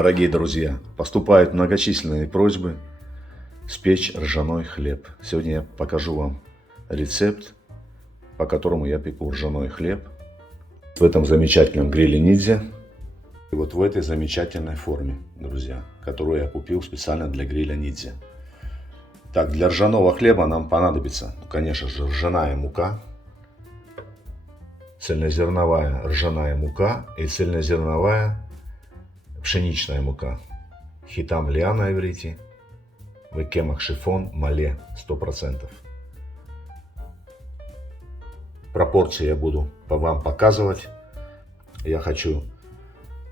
Дорогие друзья, поступают многочисленные просьбы спечь ржаной хлеб. Сегодня я покажу вам рецепт, по которому я пеку ржаной хлеб в этом замечательном гриле Ниндзя. И вот в этой замечательной форме, друзья, которую я купил специально для гриля Ниндзя. Так, для ржаного хлеба нам понадобится, конечно же, ржаная мука, цельнозерновая ржаная мука и цельнозерновая пшеничная мука. Хитам лиа на иврите, векемах шифон мале 100%. Пропорции я буду вам показывать. Я хочу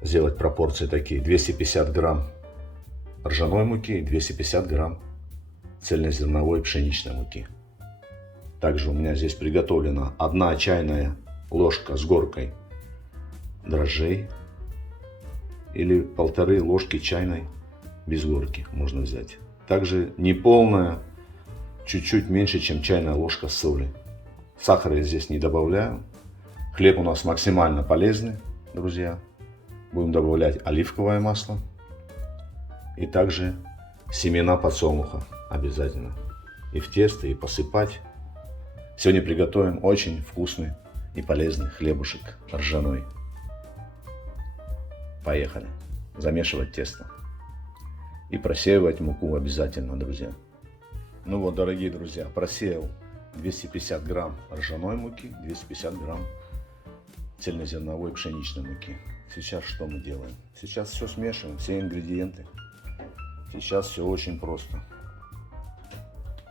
сделать пропорции такие: 250 грамм ржаной муки и 250 грамм цельнозерновой пшеничной муки. Также у меня здесь приготовлена 1 чайная ложка с горкой дрожжей или 1,5 ложки чайной без горки можно взять. Также неполная, чуть-чуть меньше, чем чайная ложка соли. Сахара я здесь не добавляю. Хлеб у нас максимально полезный, друзья. Будем добавлять оливковое масло и также семена подсолнуха обязательно. И в тесто, и посыпать. Сегодня приготовим очень вкусный и полезный хлебушек ржаной. Поехали. Замешивать тесто. И просеивать муку обязательно, друзья. Ну вот, дорогие друзья, просеял 250 грамм ржаной муки, 250 грамм цельнозерновой пшеничной муки. Сейчас что мы делаем? Сейчас все смешиваем, все ингредиенты. Сейчас все очень просто.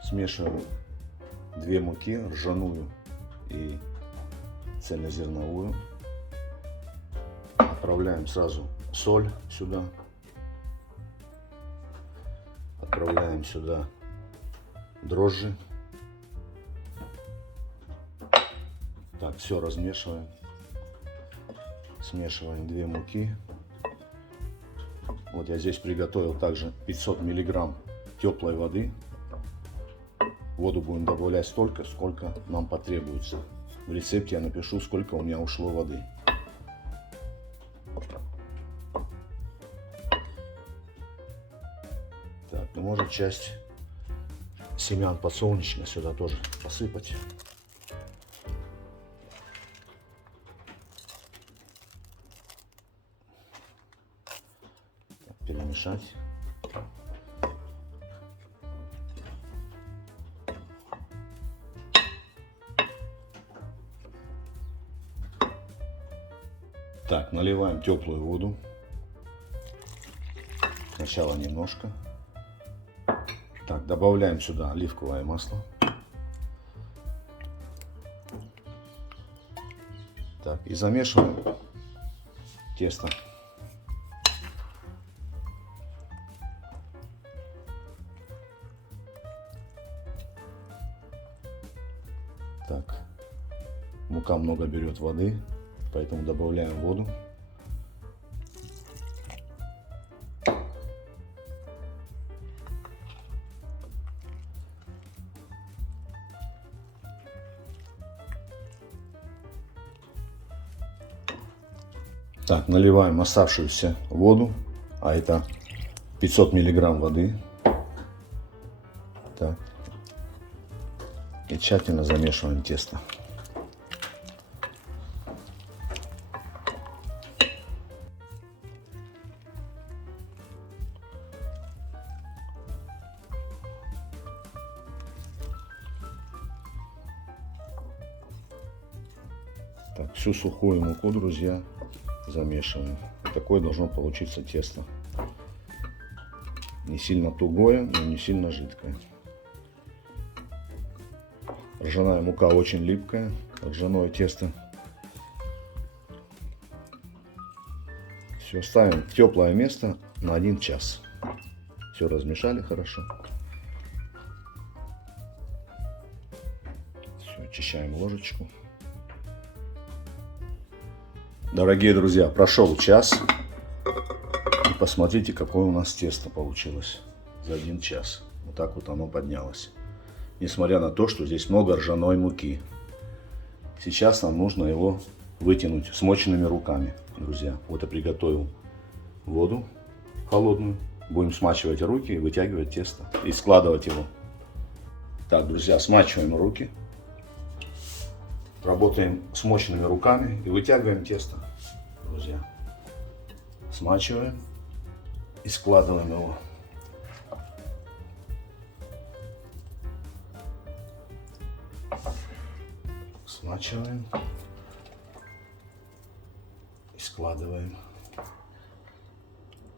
Смешиваем 2 муки, ржаную и цельнозерновую. Отправляем сразу соль сюда. Отправляем сюда дрожжи. Так, все размешиваем. Смешиваем 2 муки. Вот я здесь приготовил также 500 миллиграмм теплой воды. Воду будем добавлять столько, сколько нам потребуется. В рецепте я напишу, сколько у меня ушло воды. Так, ну можно часть семян подсолнечника сюда тоже посыпать. Так, перемешать. Так, наливаем теплую воду. Сначала немножко. Так, добавляем сюда оливковое масло. Так, и замешиваем тесто. Так, мука много берет воды, поэтому добавляем воду. Так, наливаем оставшуюся воду, а это 500 миллиграмм воды. Так. И тщательно замешиваем тесто. Так, всю сухую муку, друзья, замешиваем. Такое должно получиться тесто. Не сильно тугое, но не сильно жидкое. Ржаная мука очень липкая, ржаное тесто. Все, ставим в теплое место на 1 час. Все размешали хорошо. Все, очищаем ложечку. Дорогие друзья, прошел час. И посмотрите, какое у нас тесто получилось за 1 час. Вот так вот оно поднялось. Несмотря на то, что здесь много ржаной муки. Сейчас нам нужно его вытянуть смоченными руками, друзья. Вот я приготовил воду. холодную. Будем смачивать руки и вытягивать тесто. И складывать его. Так, друзья, смачиваем руки. Работаем с мощными руками и вытягиваем тесто, друзья. Смачиваем и складываем его. Смачиваем и складываем.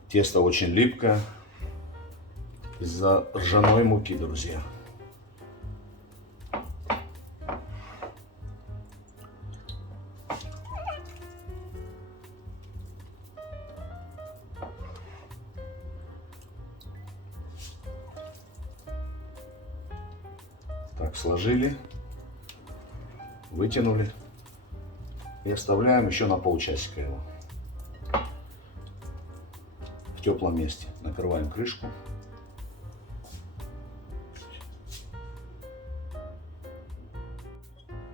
Тесто очень липкое из-за ржаной муки, друзья. Так, сложили, вытянули и оставляем еще на полчасика его в теплом месте. Накрываем крышку.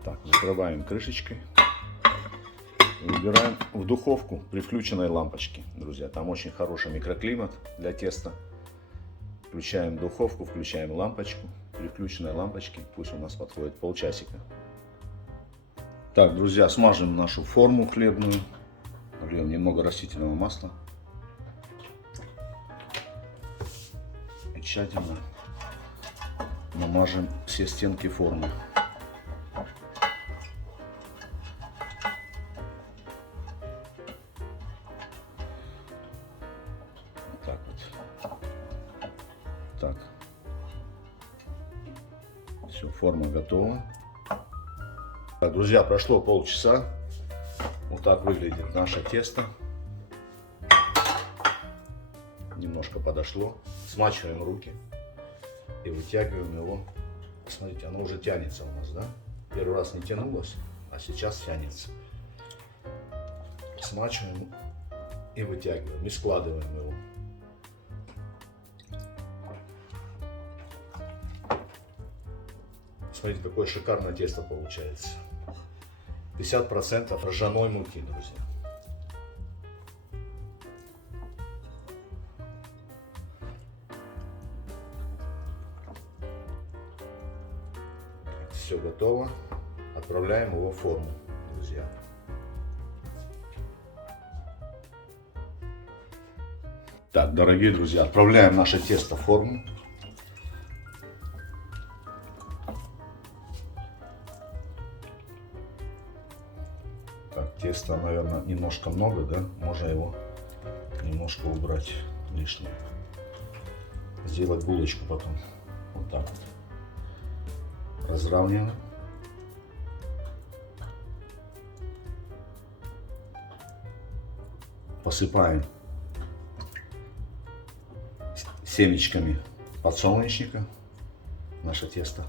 Так, закрываем крышечкой и убираем в духовку при включенной лампочке, друзья. Там очень хороший микроклимат для теста. Включаем духовку, включаем лампочку. При включенной лампочке пусть у нас подходит полчасика. Так, друзья, смажем нашу форму хлебную. Нальем немного растительного масла. И тщательно намажем все стенки формы. Вот так вот. Так. Все, форма готова. Так, друзья, прошло полчаса. Вот так выглядит наше тесто. Немножко подошло. Смачиваем руки и вытягиваем его. Смотрите, оно уже тянется у нас, да? Первый раз не тянулось, а сейчас тянется. Смачиваем и вытягиваем, и складываем его. Смотрите, какое шикарное тесто получается. 50% ржаной муки, друзья. Все готово. Отправляем его в форму, друзья. Так, дорогие друзья, отправляем наше тесто в форму. Так, теста, наверное, немножко много, да? Можно его немножко убрать лишнее. Сделать булочку потом. Вот так вот. Разравниваем. Посыпаем семечками подсолнечника наше тесто.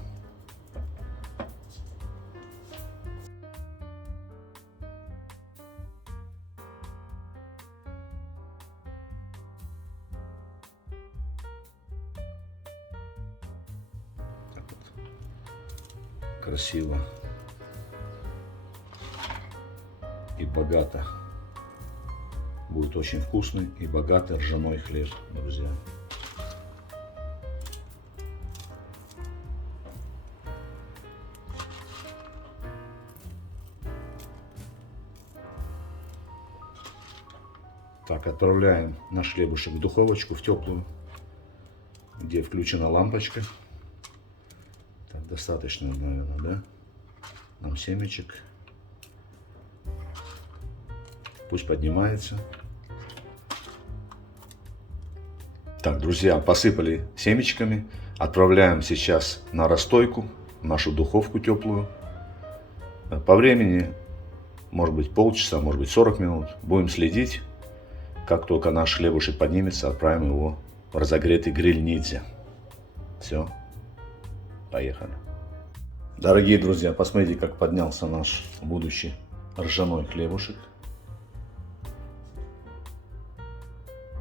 Так вот. Красиво и богато. Будет очень вкусный и богатый ржаной хлеб, друзья. Так, отправляем наш хлебушек в духовочку, в теплую, где включена лампочка. Так, достаточно, наверное, да? Нам семечек. Пусть поднимается. Так, друзья, посыпали семечками. Отправляем сейчас на расстойку, в нашу духовку теплую. По времени, может быть, полчаса, может быть, 40 минут. Будем следить. Как только наш хлебушек поднимется, отправим его в разогретый гриль ниндзя. Все, поехали. Дорогие друзья, посмотрите, как поднялся наш будущий ржаной хлебушек.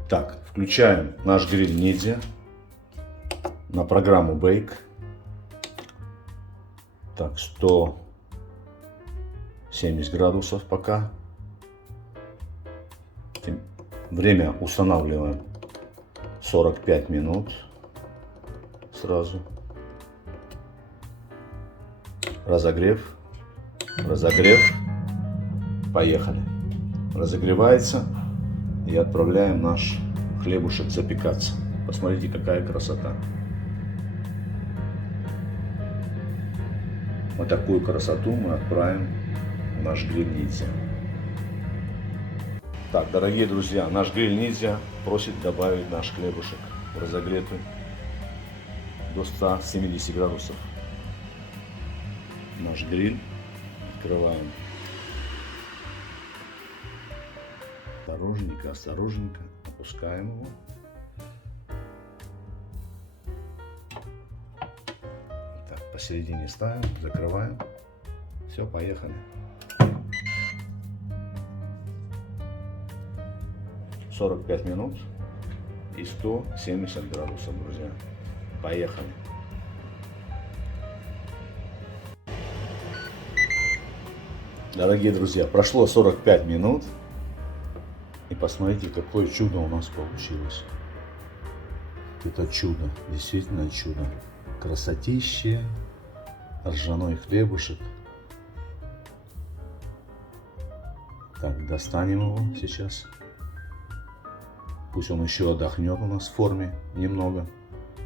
Так, включаем наш гриль ниндзя на программу Bake. Так, 170 градусов пока. Время устанавливаем 45 минут сразу. Разогрев. Поехали. Разогревается. И отправляем наш хлебушек запекаться. Посмотрите, какая красота. Вот такую красоту мы отправим в наш гриль ниндзя. Так, дорогие друзья, наш гриль ниндзя просит добавить наш хлебушек в разогретый до 170 градусов. Наш гриль открываем. Осторожненько опускаем его. Так, посередине ставим, закрываем. Все, поехали. 45 минут и 170 градусов, друзья. Поехали. Дорогие друзья, прошло 45 минут. И посмотрите, какое чудо у нас получилось. Это чудо, действительно чудо. Красотище, ржаной хлебушек. Так, достанем его сейчас. Пусть он еще отдохнет у нас в форме немного.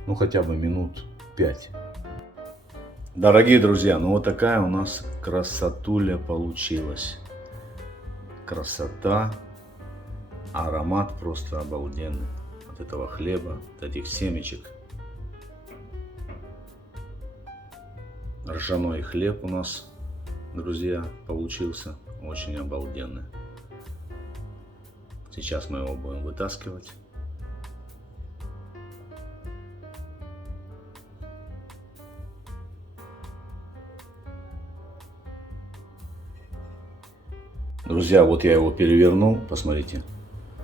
Ну, хотя бы минут 5. Дорогие друзья, ну вот такая у нас красотуля получилась. Красота. Аромат просто обалденный от этого хлеба, от этих семечек. Ржаной хлеб у нас, друзья, получился очень обалденный. Сейчас мы его будем вытаскивать. Друзья, вот я его перевернул, посмотрите,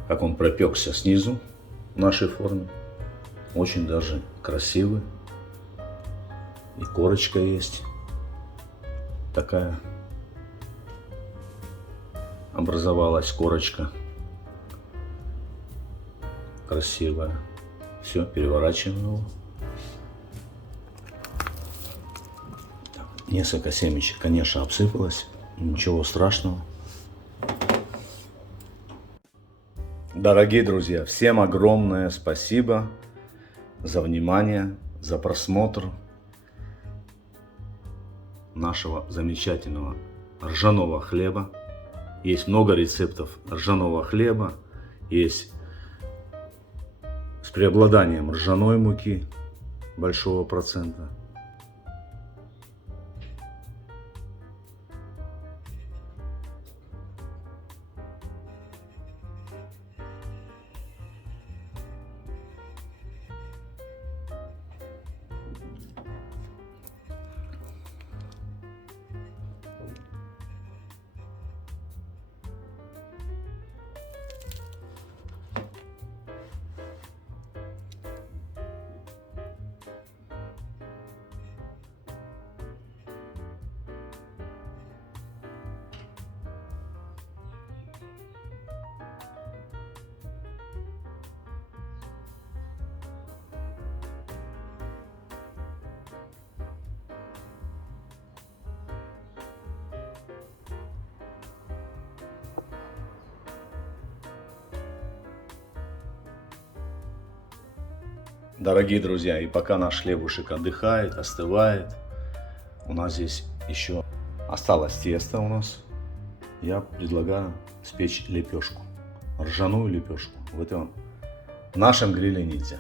как он пропекся снизу в нашей форме. Очень даже красивый. И корочка есть. Такая образовалась корочка. Красивая. Все, переворачиваем его. Так, несколько семечек, конечно, обсыпалось. Ничего страшного. Дорогие друзья, всем огромное спасибо за внимание, за просмотр нашего замечательного ржаного хлеба. Есть много рецептов ржаного хлеба, есть с преобладанием ржаной муки большого процента. Дорогие друзья, и пока наш хлебушек отдыхает, остывает, у нас здесь еще осталось тесто у нас. Я предлагаю спечь лепешку, ржаную лепешку в нашем гриле ниндзя.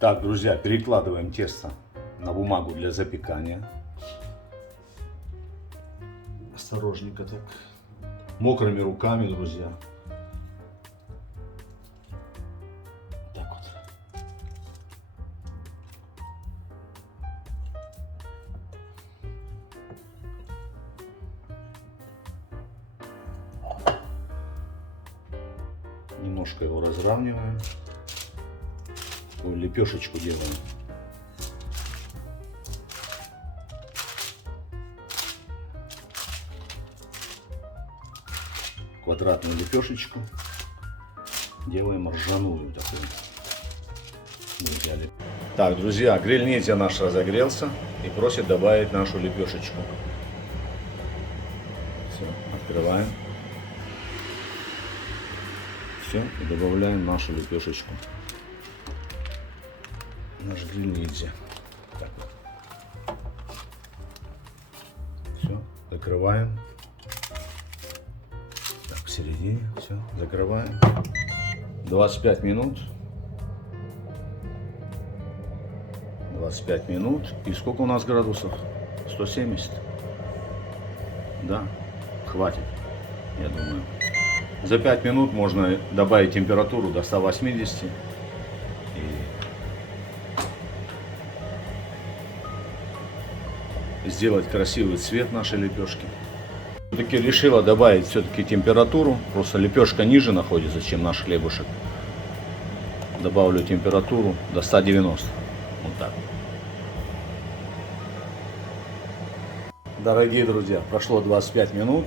Так, друзья, перекладываем тесто на бумагу для запекания. Осторожненько так, мокрыми руками, друзья. Немножко его разравниваем. Такую лепешечку делаем. Квадратную лепешечку. делаем ржаную такую. Так, друзья, гриль-ниндзя наш разогрелся и просит добавить нашу лепешечку. Все, открываем. Все, и добавляем нашу лепешечку. Наш гриль-ниндзя. Так вот. Все, закрываем. Так, в середине. Все, закрываем. 25 минут. 25 минут. И сколько у нас градусов? 170. Да, хватит, я думаю. За 5 минут можно добавить температуру до 180. И сделать красивый цвет нашей лепешки. Все-таки решила добавить все-таки температуру. Просто лепешка ниже находится, чем наш хлебушек. Добавлю температуру до 190. Вот так. Дорогие друзья, прошло 25 минут.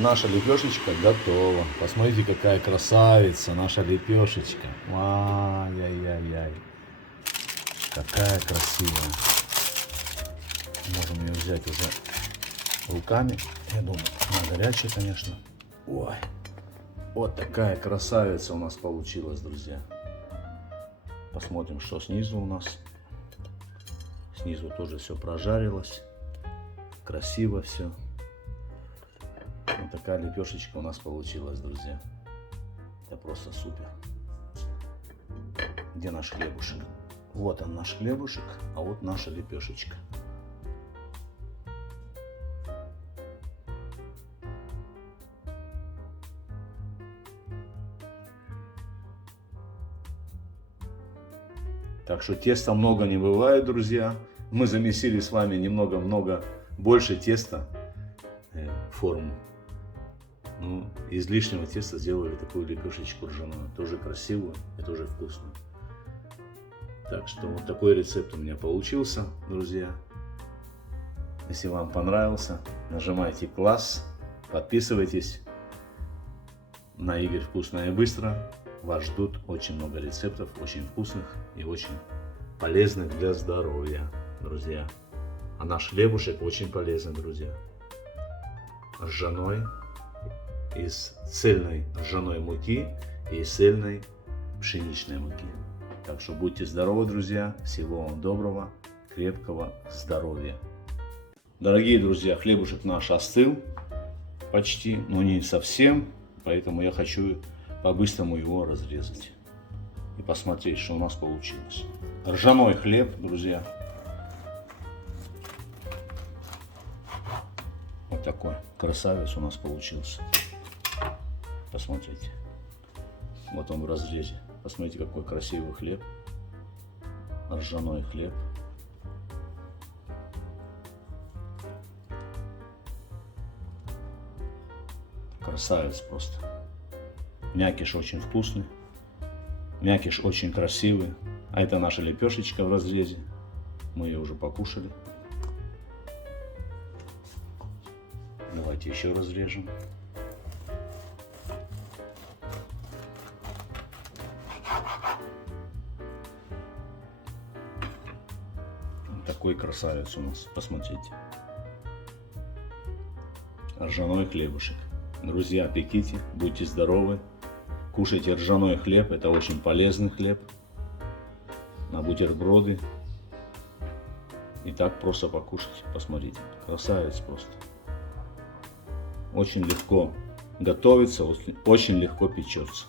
Наша лепешечка готова. Посмотрите, какая красавица наша лепешечка. Ай-яй-яй-яй. Какая красивая. Можем ее взять уже руками. Я думаю, она горячая, конечно. Ой. Вот такая красавица у нас получилась, друзья. Посмотрим, что снизу у нас. Снизу тоже все прожарилось. Красиво все. Вот такая лепешечка у нас получилась, друзья. Это просто супер. Где наш хлебушек? Вот он, наш хлебушек, а вот наша лепешечка. Так что теста много не бывает, друзья. Мы замесили с вами немного больше теста в форму. Ну, из лишнего теста сделали такую лепешечку ржаную. Тоже красивую и тоже вкусную. Так что вот такой рецепт у меня получился, друзья. Если вам понравился, нажимайте класс, подписывайтесь на Игорь Вкусно и Быстро. Вас ждут очень много рецептов, очень вкусных и очень полезных для здоровья, друзья. А наш хлебушек очень полезный, друзья. Ржаной, из цельной ржаной муки и из цельной пшеничной муки. Так что будьте здоровы, друзья. Всего вам доброго, крепкого здоровья. Дорогие друзья, хлебушек наш остыл почти, но не совсем. Поэтому я хочу по-быстрому его разрезать и посмотреть, что у нас получилось. Ржаной хлеб, друзья. Вот такой красавец у нас получился. Посмотрите. Вот он в разрезе. Посмотрите, какой красивый хлеб. Ржаной хлеб. Красавец просто. Мякиш очень вкусный. Мякиш очень красивый. А это наша лепешечка в разрезе. Мы ее уже покушали. Давайте еще разрежем. Вот такой красавец у нас. Посмотрите. Ржаной хлебушек. Друзья, пеките, будьте здоровы. Кушайте ржаной хлеб, это очень полезный хлеб. На бутерброды. И так просто покушать, посмотрите. Красавец просто. Очень легко готовится, очень легко печется.